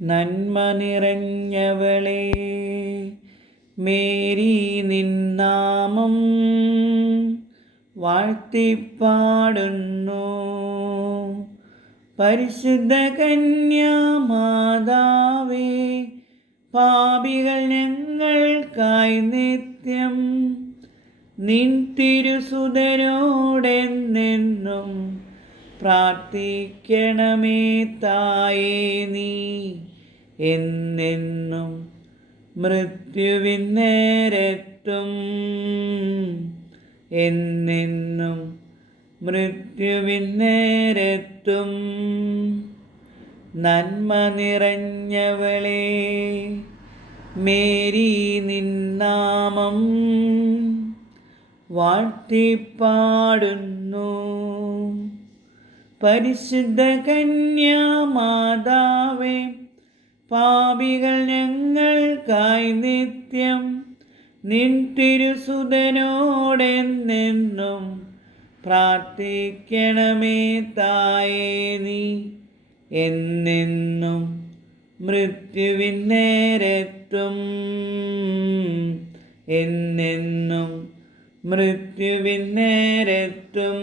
നന്മ നിറഞ്ഞവളെ മേരി നിന്നാമം വാഴ്ത്തിപ്പാടുന്നു. പരിശുദ്ധ കന്യാമാതാവേ പാപികൾ ഞങ്ങൾക്കായി നിത്യം നിൻ തിരുസുതരോടെന്നെന്നും പ്രാർത്ഥിക്കണമേ തായേ നീ. എന്നെന്നും മൃത്യുവിൻ നേരത്തും എന്നെന്നും മൃത്യുവിൻ നേരത്തും നന്മ നിറഞ്ഞവളെ മേരി നിന്നാമം വാഴ്ത്തിപ്പാടുന്നു. പരിശുദ്ധ കന്യാമാതാവേ പാപികൾ ഞങ്ങൾക്കായി നിത്യം നിൻ തിരുസുതനോടെന്നെന്നും പ്രാർത്ഥിക്കണമേ തായേ നീ എന്നെന്നും മൃത്യുവിൻ നേരത്തും എന്നെന്നും മൃത്യുവിൻ നേരത്തും